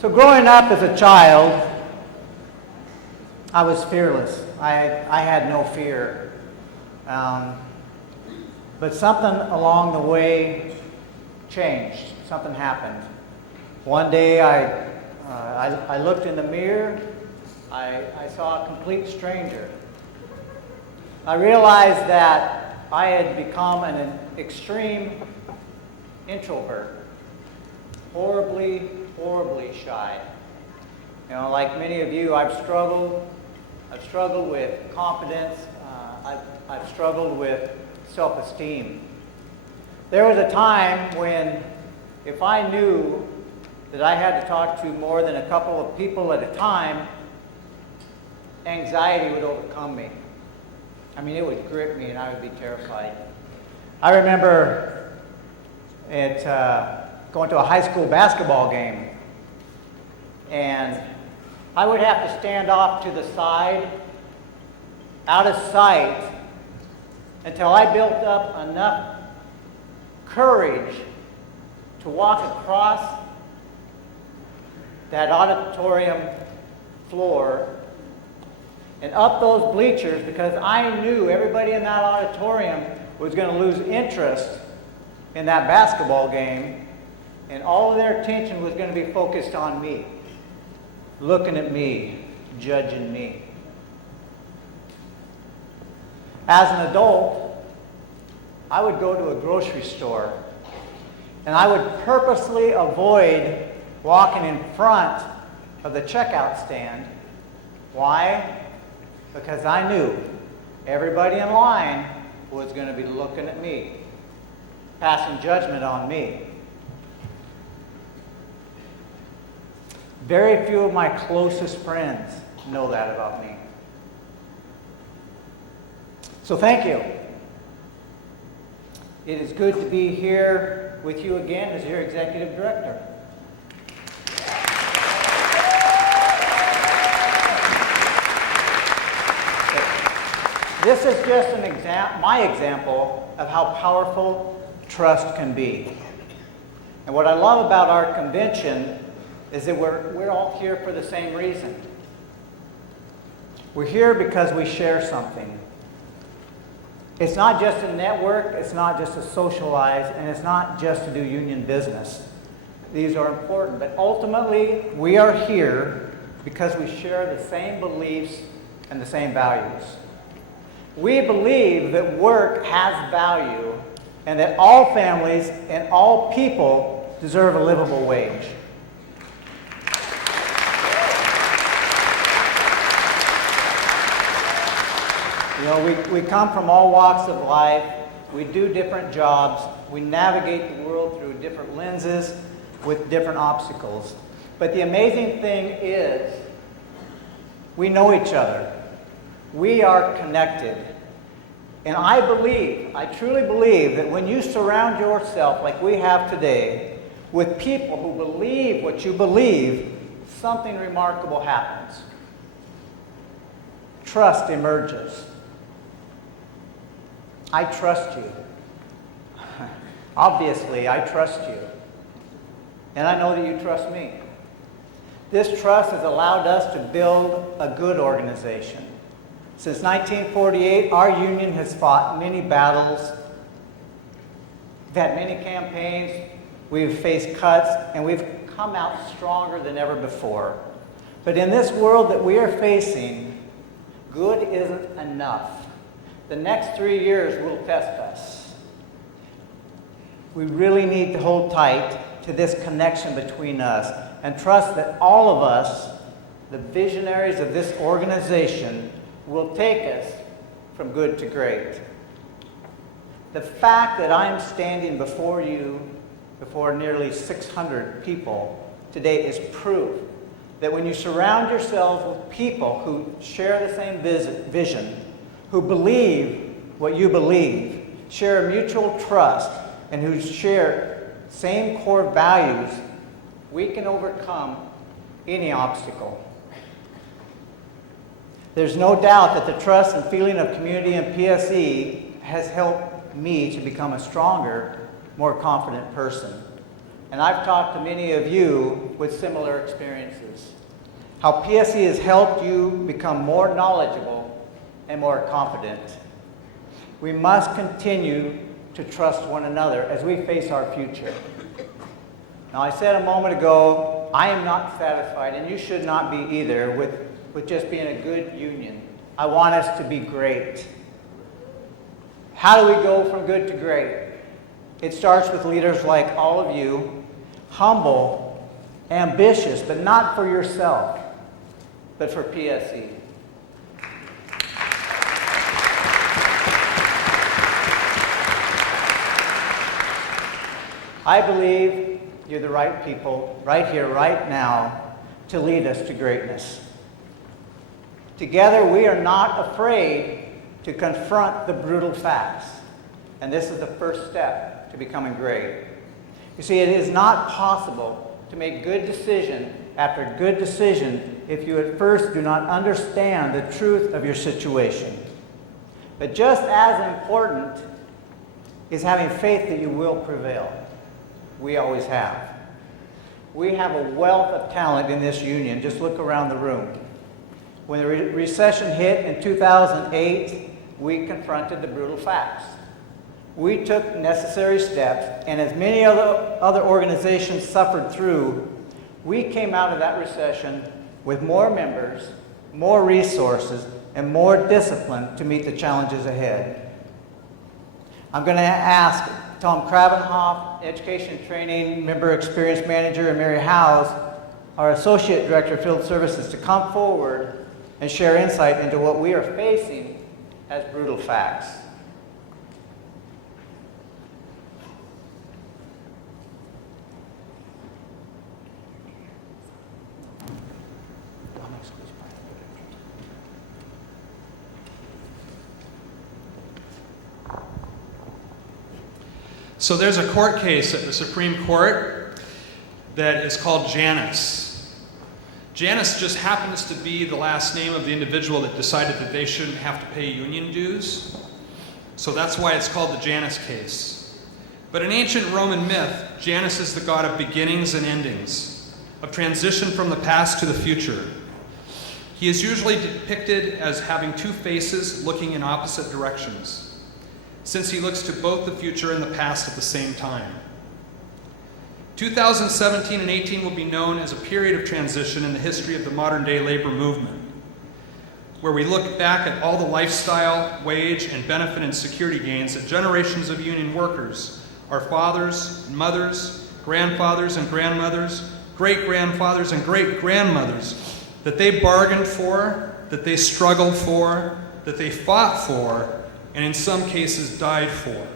So growing up as a child, I was fearless. I had no fear. But something along the way changed. Something happened. One day I looked in the mirror. I saw a complete stranger. I realized that I had become an extreme introvert. Horribly, horribly shy. You know, like many of you, I've struggled with confidence. I've struggled with self-esteem. There was a time when if I knew that I had to talk to more than a couple of people at a time, anxiety would overcome me. I mean, it would grip me and I would be terrified. I remember going to a high school basketball game, and I would have to stand off to the side, out of sight, until I built up enough courage to walk across that auditorium floor and up those bleachers, because I knew everybody in that auditorium was going to lose interest in that basketball game, and all of their attention was going to be focused on me, looking at me, judging me. As an adult, I would go to a grocery store, and I would purposely avoid walking in front of the checkout stand. Why? Because I knew everybody in line was going to be looking at me, passing judgment on me. Very few of my closest friends know that about me. So thank you. It is good to be here with you again as your executive director. This is just my example of how powerful trust can be. And what I love about our convention is that we're all here for the same reason. We're here because we share something. It's not just a network, it's not just to socialize, and it's not just to do union business. These are important, but ultimately we are here because we share the same beliefs and the same values. We believe that work has value and that all families and all people deserve a livable wage. You know, we come from all walks of life. We do different jobs. We navigate the world through different lenses with different obstacles. But the amazing thing is we know each other. We are connected. And I truly believe that when you surround yourself like we have today with people who believe what you believe, something remarkable happens. Trust emerges. I trust you. Obviously, I trust you. And I know that you trust me. This trust has allowed us to build a good organization. Since 1948, our union has fought many battles, we've had many campaigns, we've faced cuts, and we've come out stronger than ever before. But in this world that we are facing, good isn't enough. The next 3 years will test us. We really need to hold tight to this connection between us and trust that all of us, the visionaries of this organization, will take us from good to great. The fact that I'm standing before you, before nearly 600 people today, is proof that when you surround yourselves with people who share the same vision, who believe what you believe, share a mutual trust, and who share same core values, we can overcome any obstacle. There's no doubt that the trust and feeling of community in PSE has helped me to become a stronger, more confident person. and I've talked to many of you with similar experiences. How PSE has helped you become more knowledgeable and more confident. We must continue to trust one another as we face our future. Now, I said a moment ago, I am not satisfied, and you should not be either, with just being a good union. I want us to be great. How do we go from good to great? It starts with leaders like all of you, humble, ambitious, but not for yourself, but for PSE. I believe you're the right people, right here, right now, to lead us to greatness. Together, we are not afraid to confront the brutal facts. And this is the first step to becoming great. You see, it is not possible to make good decision after good decision if you at first do not understand the truth of your situation. But just as important is having faith that you will prevail. We always have. We have a wealth of talent in this union. Just look around the room. When the recession hit in 2008, we confronted the brutal facts. We took necessary steps, and as many other organizations suffered through, we came out of that recession with more members, more resources, and more discipline to meet the challenges ahead. I'm going to ask Tom Kravenhoff, Education Training Member Experience Manager, and Mary Howes, our Associate Director of Field Services, to come forward and share insight into what we are facing as brutal facts. So there's a court case at the Supreme Court that is called Janus. Janus just happens to be the last name of the individual that decided that they shouldn't have to pay union dues. So that's why it's called the Janus Case. But in ancient Roman myth, Janus is the god of beginnings and endings, of transition from the past to the future. He is usually depicted as having two faces looking in opposite directions, since he looks to both the future and the past at the same time. 2017 and 18 will be known as a period of transition in the history of the modern-day labor movement, where we look back at all the lifestyle, wage, and benefit and security gains that generations of union workers, our fathers and mothers, grandfathers and grandmothers, great-grandfathers and great-grandmothers, that they bargained for, that they struggled for, that they fought for, and in some cases died for.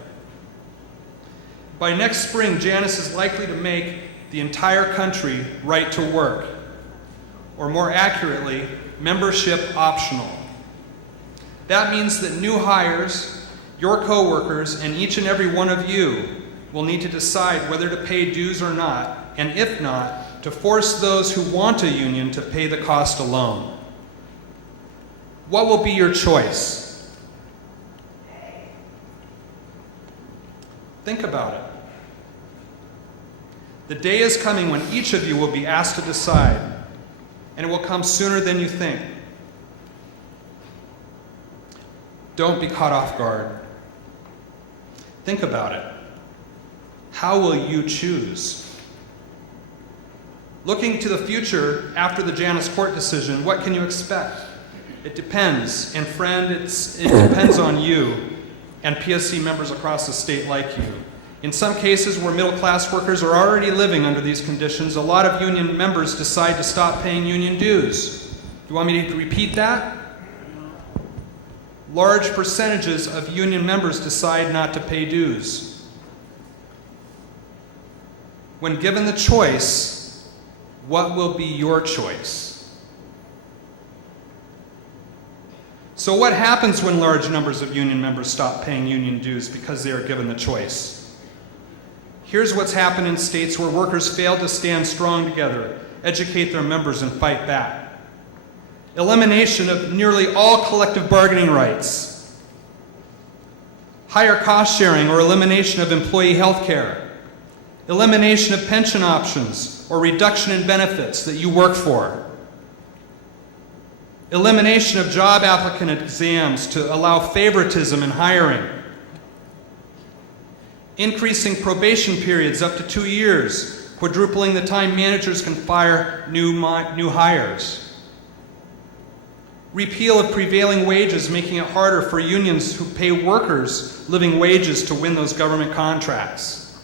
By next spring, Janus is likely to make the entire country right to work, or more accurately, membership optional. That means that new hires, your coworkers, and each and every one of you will need to decide whether to pay dues or not, and if not, to force those who want a union to pay the cost alone. What will be your choice? Think about it. The day is coming when each of you will be asked to decide, and it will come sooner than you think. Don't be caught off guard. Think about it. How will you choose? Looking to the future after the Janus court decision, what can you expect? It depends, and friend, it depends on you and PSC members across the state like you. In some cases where middle-class workers are already living under these conditions, a lot of union members decide to stop paying union dues. You want me to repeat that? Large percentages of union members decide not to pay dues. When given the choice, what will be your choice? So what happens when large numbers of union members stop paying union dues because they are given the choice? Here's what's happened in states where workers fail to stand strong together, educate their members, and fight back. Elimination of nearly all collective bargaining rights. Higher cost sharing or elimination of employee health care. elimination of pension options or reduction in benefits that you work for, elimination of job applicant exams to allow favoritism in hiring, increasing probation periods up to 2 years, quadrupling the time managers can fire new hires, repeal of prevailing wages, making it harder for unions who pay workers living wages to win those government contracts,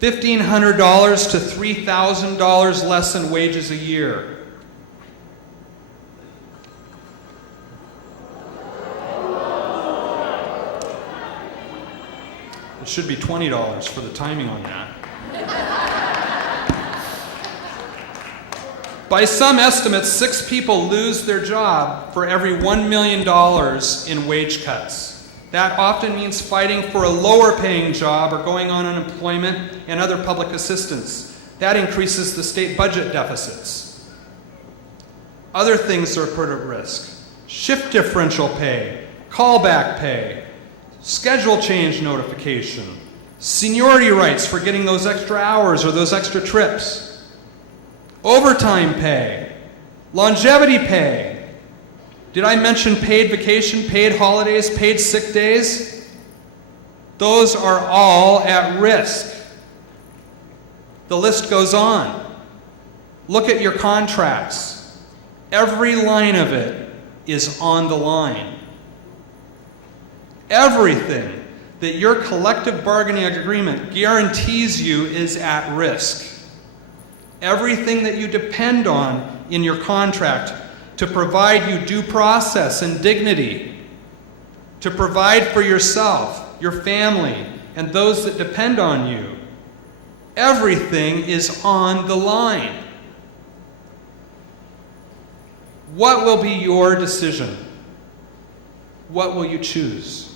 $1,500 to $3,000 less in wages a year. It should be $20 for the timing on that. By some estimates, 6 people lose their job for every $1 million in wage cuts. That often means fighting for a lower paying job or going on unemployment and other public assistance. That increases the state budget deficits. Other things are put at risk: shift differential pay, callback pay, schedule change notification, seniority rights for getting those extra hours or those extra trips, overtime pay, longevity pay. Did I mention paid vacation, paid holidays, paid sick days? Those are all at risk. The list goes on. Look at your contracts. Every line of it is on the line. Everything that your collective bargaining agreement guarantees you is at risk. Everything that you depend on in your contract to provide you due process and dignity, to provide for yourself, your family, and those that depend on you. Everything is on the line. What will be your decision? What will you choose?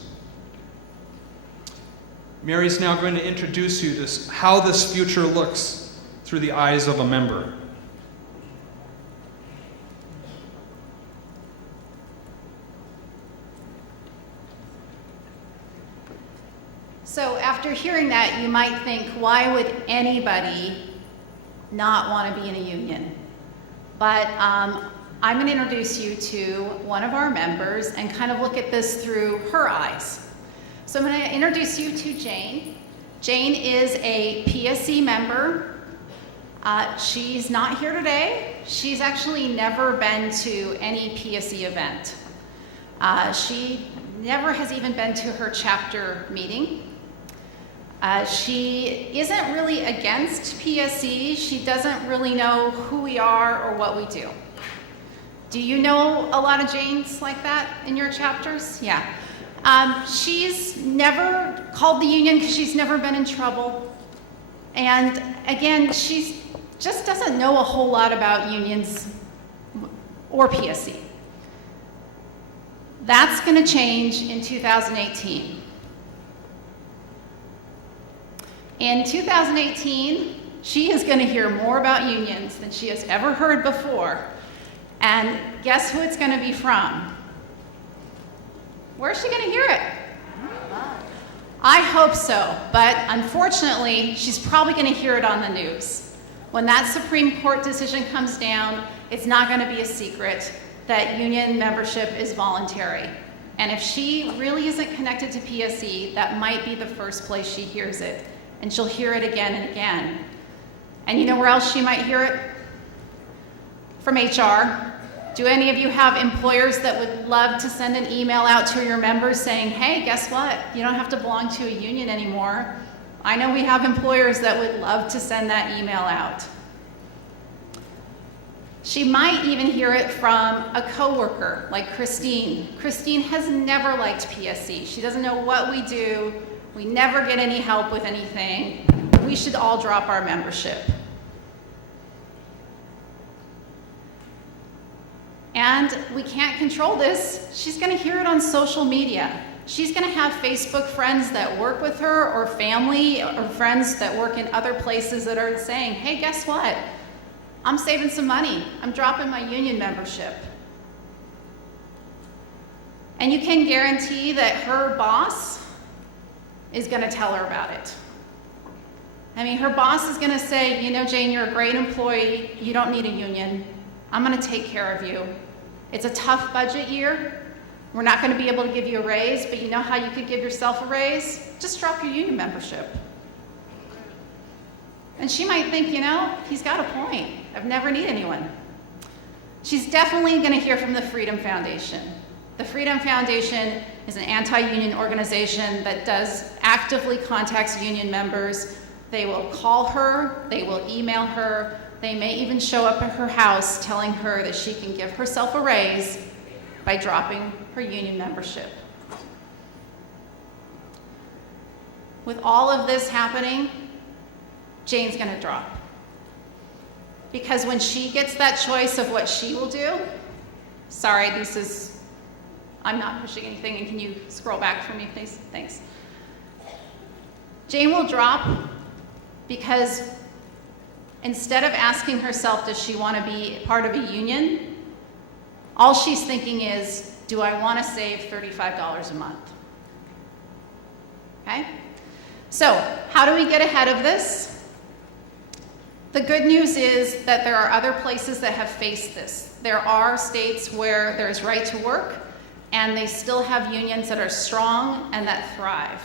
Mary's now going to introduce you to how this future looks through the eyes of a member. So after hearing that, you might think, why would anybody not want to be in a union? But I'm going to introduce you to one of our members and kind of look at this through her eyes. So I'm going to introduce you to Jane. Jane is a PSE member. She's not here today. She's actually never been to any PSE event. She never has even been to her chapter meeting. She isn't really against PSE. She doesn't really know who we are or what we do. Do you know a lot of Janes like that in your chapters? Yeah. She's never called the union because she's never been in trouble. And again, she just doesn't know a whole lot about unions or PSE. That's going to change in 2018. In 2018, she is going to hear more about unions than she has ever heard before. And guess who it's going to be from? Where's she going to hear it? I hope so, but unfortunately, she's probably going to hear it on the news. When that Supreme Court decision comes down, it's not going to be a secret that union membership is voluntary. And if she really isn't connected to PSE, that might be the first place she hears it. And she'll hear it again and again. And you know where else she might hear it? From HR. Do any of you have employers that would love to send an email out to your members saying, hey, guess what? You don't have to belong to a union anymore. I know we have employers that would love to send that email out. She might even hear it from a coworker like Christine. Christine has never liked PSE. She doesn't know what we do. We never get any help with anything. We should all drop our membership. And we can't control this. She's going to hear it on social media. She's going to have Facebook friends that work with her, or family or friends that work in other places that are saying, hey, guess what? I'm saving some money. I'm dropping my union membership. And you can guarantee that her boss is going to tell her about it. I mean, her boss is going to say, you know, Jane, you're a great employee. You don't need a union. I'm going to take care of you. It's a tough budget year. We're not going to be able to give you a raise, but you know how you could give yourself a raise? Just drop your union membership. And she might think, you know, he's got a point. I've never need anyone. She's definitely going to hear from the Freedom Foundation. The Freedom Foundation is an anti-union organization that does actively contacts union members. They will call her, they will email her, they may even show up at her house telling her that she can give herself a raise by dropping her union membership. With all of this happening, Jane's gonna drop. Because when she gets that choice of what she will do, sorry, I'm not pushing anything, and can you scroll back for me, please? Thanks. Jane will drop because instead of asking herself, does she want to be part of a union, all she's thinking is, do I want to save $35 a month? Okay? So, how do we get ahead of this? The good news is that there are other places that have faced this. There are states where there's right to work, and they still have unions that are strong and that thrive.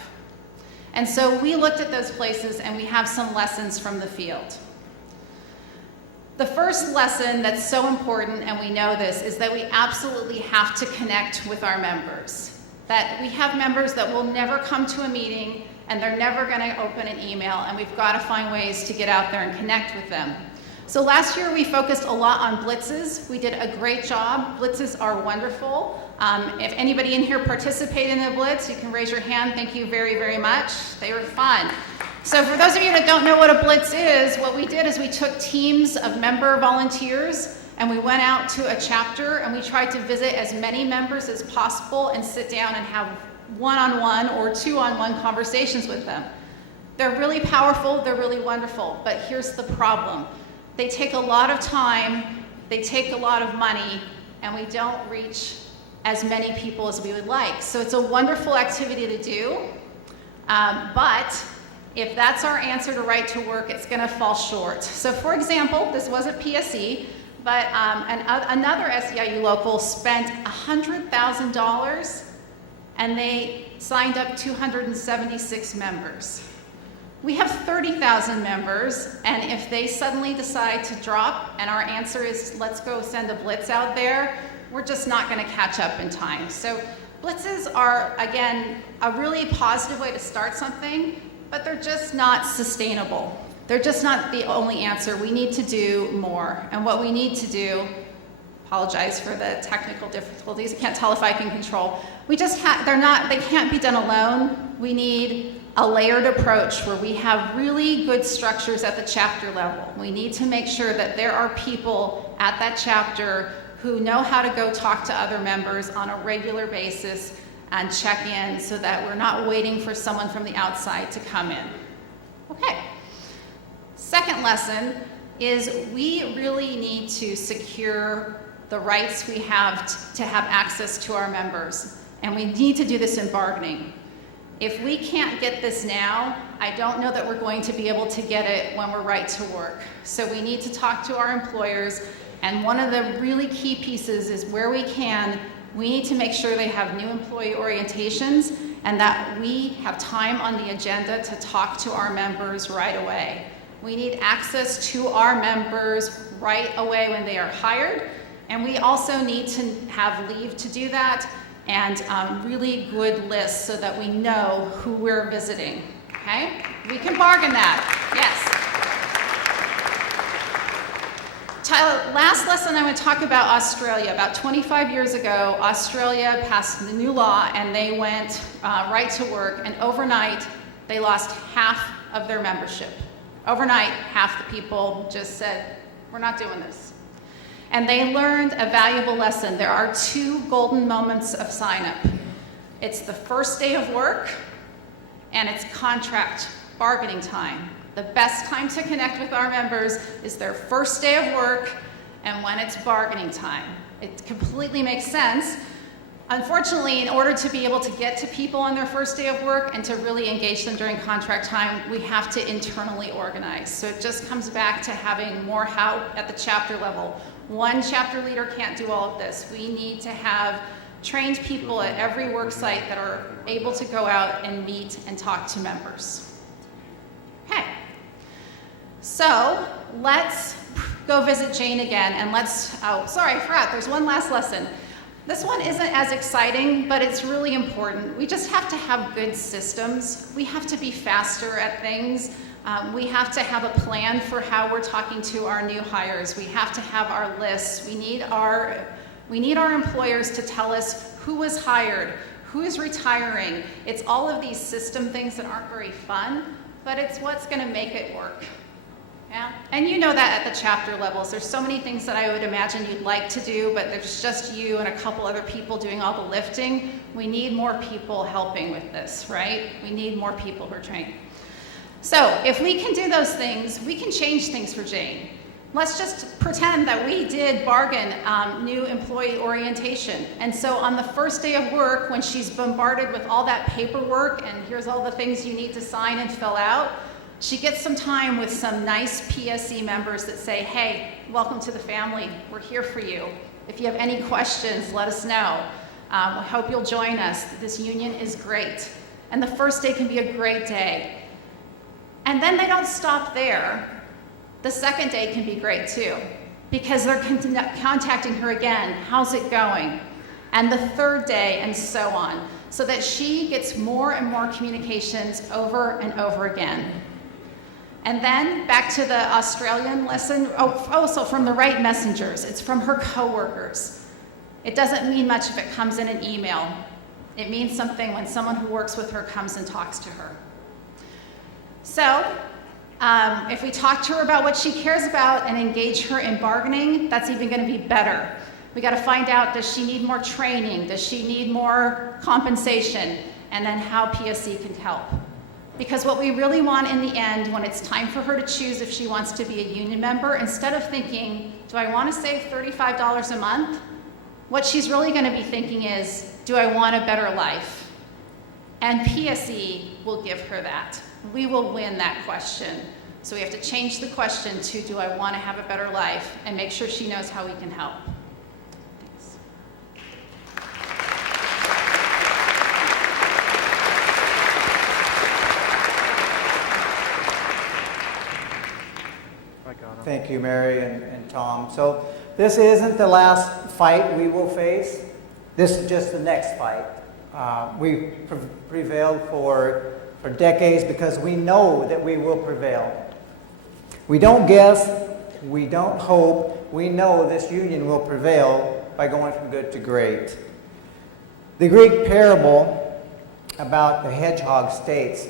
And so we looked at those places, and we have some lessons from the field. The first lesson that's so important, and we know this, is that we absolutely have to connect with our members. That we have members that will never come to a meeting, and they're never going to open an email, and we've got to find ways to get out there and connect with them. So last year we focused a lot on blitzes. We did a great job. Blitzes are wonderful. If anybody in here participated in the blitz, you can raise your hand. Thank you very, very much. They were fun. So for those of you that don't know what a blitz is, what we did is we took teams of member volunteers and we went out to a chapter and we tried to visit as many members as possible and sit down and have one-on-one or two-on-one conversations with them. They're really powerful, they're really wonderful, but here's the problem. They take a lot of time, they take a lot of money, and we don't reach as many people as we would like. So it's a wonderful activity to do, but if that's our answer to right to work, it's gonna fall short. So for example, this wasn't PSE, but another SEIU local spent $100,000 and they signed up 276 members. We have 30,000 members, and if they suddenly decide to drop and our answer is let's go send a blitz out there, we're just not gonna catch up in time. So blitzes are, again, a really positive way to start something, but they're just not sustainable. They're just not the only answer. We need to do more. And what we need to do, apologize for the technical difficulties, I can't tell if I can control. They can't be done alone. We need a layered approach where we have really good structures at the chapter level. We need to make sure that there are people at that chapter who know how to go talk to other members on a regular basis and check in so that we're not waiting for someone from the outside to come in. Okay. Second lesson is we really need to secure the rights we have to have access to our members. And we need to do this in bargaining. If we can't get this now, I don't know that we're going to be able to get it when we're right to work. So we need to talk to our employers, and one of the really key pieces is where we can, we need to make sure they have new employee orientations and that we have time on the agenda to talk to our members right away. We need access to our members right away when they are hired, and we also need to have leave to do that and really good lists so that we know who we're visiting, okay? We can bargain that, yes. Tyler, last lesson I want to talk about Australia. About 25 years ago, Australia passed the new law and they went right to work, and overnight they lost half of their membership. Overnight, half the people just said, we're not doing this. And they learned a valuable lesson. There are two golden moments of sign-up. It's the first day of work, and it's contract bargaining time. The best time to connect with our members is their first day of work and when it's bargaining time. It completely makes sense. Unfortunately, in order to be able to get to people on their first day of work and to really engage them during contract time, we have to internally organize. So it just comes back to having more help at the chapter level. One chapter leader can't do all of this. We need to have trained people at every work site that are able to go out and meet and talk to members. Okay, so let's go visit Jane again, and oh, sorry, I forgot, there's one last lesson. This one isn't as exciting, but it's really important. We just have to have good systems. We have to be faster at things. We have to have a plan for how we're talking to our new hires. We have to have our lists. We need our employers to tell us who was hired, who is retiring. It's all of these system things that aren't very fun, but it's what's going to make it work. Yeah? And you know that at the chapter levels. There's so many things that I would imagine you'd like to do, but there's just you and a couple other people doing all the lifting. We need more people helping with this, right? We need more people who are trained. So if we can do those things, we can change things for Jane. Let's just pretend that we did bargain new employee orientation. And so on the first day of work, when she's bombarded with all that paperwork and here's all the things you need to sign and fill out, she gets some time with some nice PSE members that say, hey, welcome to the family. We're here for you. If you have any questions, let us know. I hope you'll join us. This union is great. And the first day can be a great day. And then they don't stop there. The second day can be great too, because they're contacting her again. How's it going? And the third day, and so on, so that she gets more and more communications over and over again. And then back to the Australian lesson. So from the right messengers. It's from her coworkers. It doesn't mean much if it comes in an email. It means something when someone who works with her comes and talks to her. So if we talk to her about what she cares about and engage her in bargaining, that's even going to be better. We got to find out, does she need more training? Does she need more compensation? And then how PSE can help. Because what we really want in the end, when it's time for her to choose if she wants to be a union member, instead of thinking, do I want to save $35 a month? What she's really going to be thinking is, do I want a better life? And PSE will give her that. We will win that question. So we have to change the question to, do I want to have a better life? And make sure she knows how we can help. Thanks. Thank you, Mary and Tom. So this isn't the last fight we will face. This is just the next fight. We've prevailed for decades because we know that we will prevail. We don't guess, we don't hope, we know this union will prevail by going from good to great. The Greek parable about the hedgehog states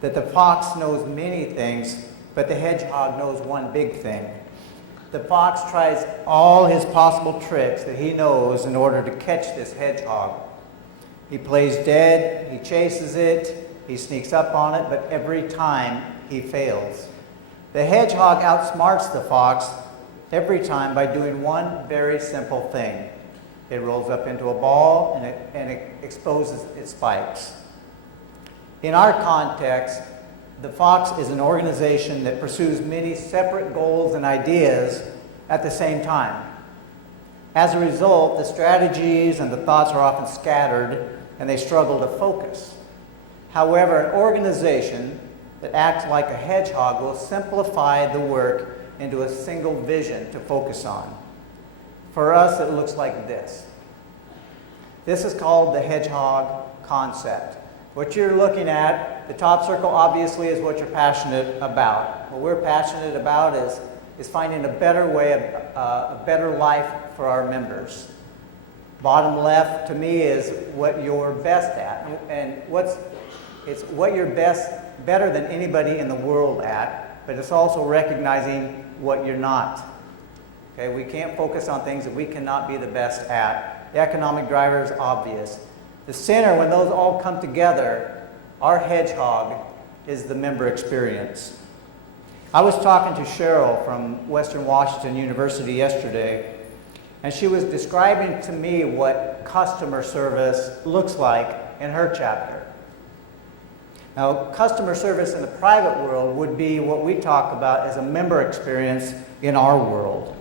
that the fox knows many things, but the hedgehog knows one big thing. The fox tries all his possible tricks that he knows in order to catch this hedgehog. He plays dead, he chases it, he sneaks up on it, but every time he fails. The hedgehog outsmarts the fox every time by doing one very simple thing. It rolls up into a ball and it exposes its spikes. In our context, the Fox is an organization that pursues many separate goals and ideas at the same time. As a result, the strategies and the thoughts are often scattered and they struggle to focus. However, an organization that acts like a hedgehog will simplify the work into a single vision to focus on. For us, it looks like this. This is called the Hedgehog Concept. What you're looking at, the top circle obviously is what you're passionate about. What we're passionate about is finding a better way, a better life for our members. Bottom left to me is what you're best at, and it's what you're better than anybody in the world at, but it's also recognizing what you're not. Okay, we can't focus on things that we cannot be the best at. The economic driver is obvious. The center, when those all come together, our hedgehog is the member experience. I was talking to Cheryl from Western Washington University yesterday, And she was describing to me what customer service looks like in her chapter. Now, customer service in the private world would be what we talk about as a member experience in our world.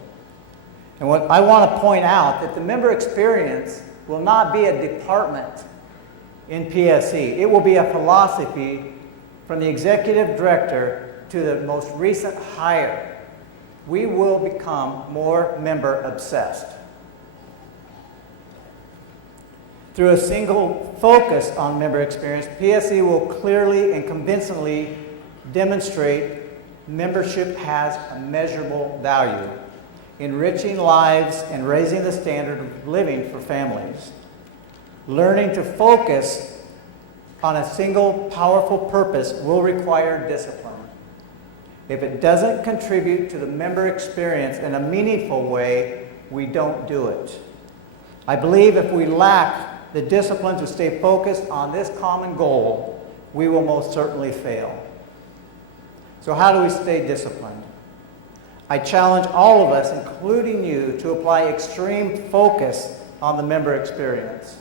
And what I want to point out that the member experience will not be a department in PSE. It will be a philosophy from the executive director to the most recent hire. We will become more member obsessed. Through a single focus on member experience, PSE will clearly and convincingly demonstrate membership has a measurable value, enriching lives and raising the standard of living for families. Learning to focus on a single powerful purpose will require discipline. If it doesn't contribute to the member experience in a meaningful way, we don't do it. I believe if we lack the discipline to stay focused on this common goal, we will most certainly fail. So how do we stay disciplined? I challenge all of us, including you, to apply extreme focus on the member experience.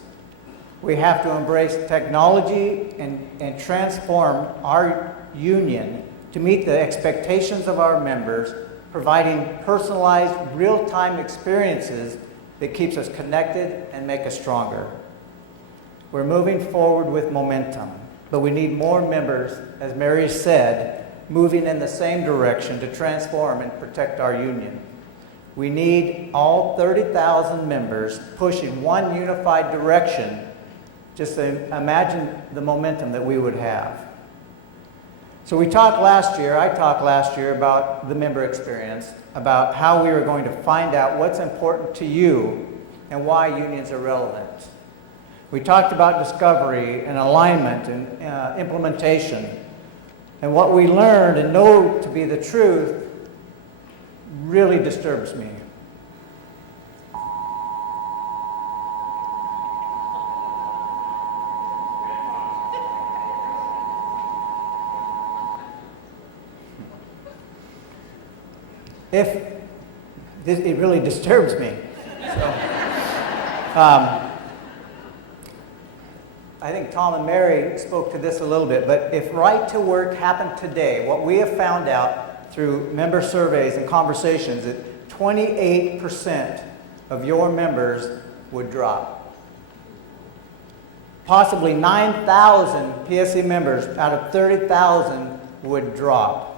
We have to embrace technology and transform our union to meet the expectations of our members, providing personalized, real-time experiences that keeps us connected and make us stronger. We're moving forward with momentum, but we need more members, as Mary said, moving in the same direction to transform and protect our union. We need all 30,000 members pushing one unified direction. Just imagine the momentum that we would have. So I talked last year about the member experience, about how we were going to find out what's important to you and why unions are relevant. We talked about discovery and alignment and implementation. And what we learned and know to be the truth really disturbs me. It really disturbs me. So, I think Tom and Mary spoke to this a little bit, but if right to work happened today, what we have found out through member surveys and conversations, that 28% of your members would drop. Possibly 9,000 PSE members out of 30,000 would drop.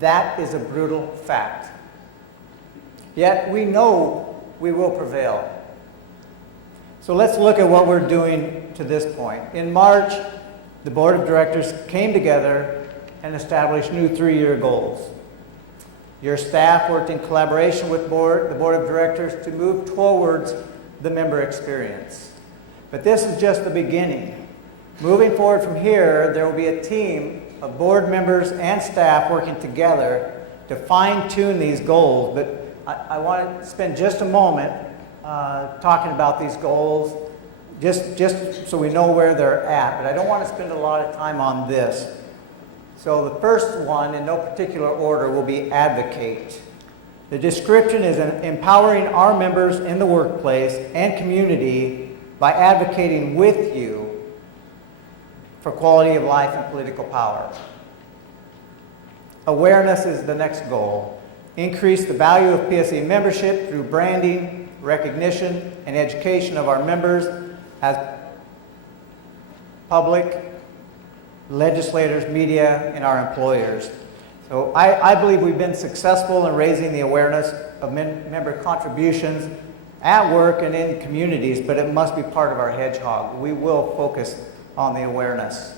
That is a brutal fact. Yet we know we will prevail. So let's look at what we're doing to this point. In March, the board of directors came together and established new 3-year goals. Your staff worked in collaboration with the board of directors to move towards the member experience. But this is just the beginning. Moving forward from here, there will be a team of board members and staff working together to fine-tune these goals. But I want to spend just a moment talking about these goals, just so we know where they're at. But I don't want to spend a lot of time on this. So the first one, in no particular order, will be advocate. The description is empowering our members in the workplace and community by advocating with you for quality of life and political power. Awareness is the next goal. Increase the value of PSE membership through branding, recognition, and education of our members as public, legislators, media, and our employers. So I believe we've been successful in raising the awareness of member contributions at work and in communities, but it must be part of our hedgehog. We will focus on the awareness.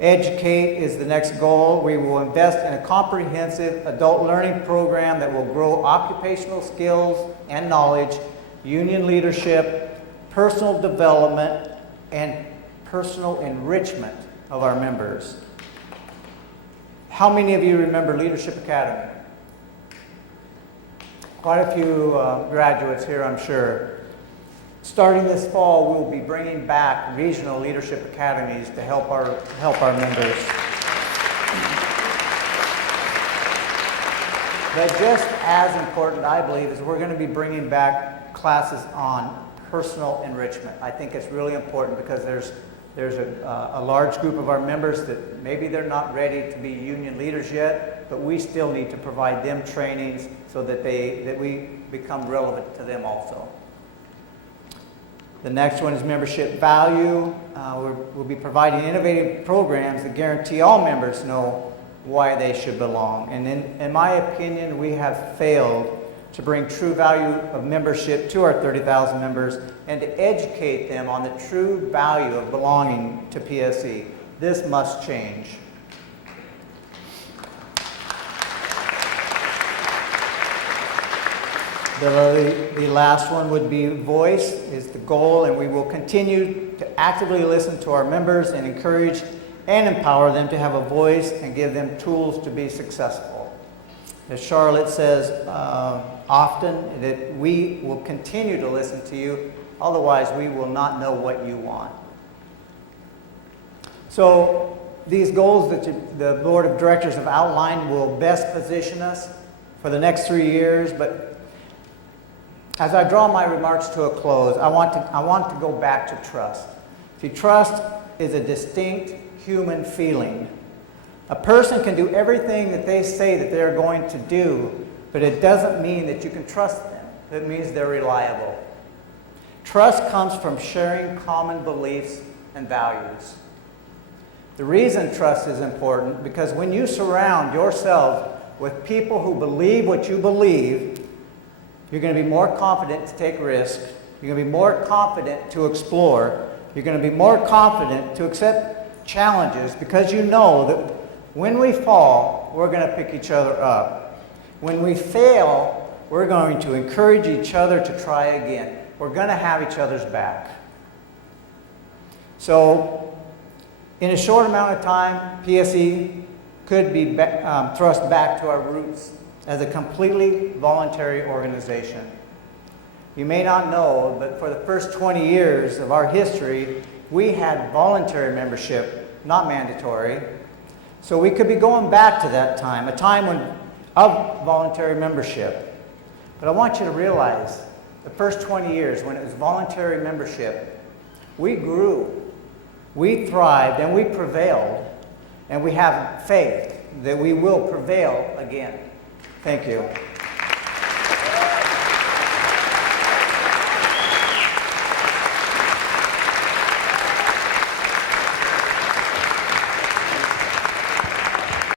Educate is the next goal. We will invest in a comprehensive adult learning program that will grow occupational skills and knowledge, union leadership, personal development, and personal enrichment of our members. How many of you remember Leadership Academy? Quite a few graduates here, I'm sure. Starting this fall, we'll be bringing back regional leadership academies to help our members. But just as important, I believe, is we're going to be bringing back classes on personal enrichment. I think it's really important because there's a large group of our members that maybe they're not ready to be union leaders yet, but we still need to provide them trainings so that we become relevant to them also. The next one is membership value. We'll be providing innovative programs that guarantee all members know why they should belong. And in my opinion, we have failed to bring true value of membership to our 30,000 members and to educate them on the true value of belonging to PSE. This must change. The last one would be voice is the goal, and we will continue to actively listen to our members and encourage and empower them to have a voice and give them tools to be successful. As Charlotte says often, that we will continue to listen to you, otherwise we will not know what you want. So these goals that the Board of Directors have outlined will best position us for the next 3 years, but as I draw my remarks to a close, I want to go back to trust. See, trust is a distinct human feeling. A person can do everything that they say that they're going to do, but it doesn't mean that you can trust them. It means they're reliable. Trust comes from sharing common beliefs and values. The reason trust is important because when you surround yourself with people who believe what you believe, you're going to be more confident to take risks. You're going to be more confident to explore. You're going to be more confident to accept challenges because you know that when we fall, we're going to pick each other up. When we fail, we're going to encourage each other to try again. We're going to have each other's back. So, in a short amount of time, PSE could be thrust back to our roots as a completely voluntary organization. You may not know, but for the first 20 years of our history, we had voluntary membership, not mandatory. So we could be going back to that time, a time of voluntary membership. But I want you to realize, the first 20 years when it was voluntary membership, we grew, we thrived, and we prevailed. And we have faith that we will prevail again. Thank you.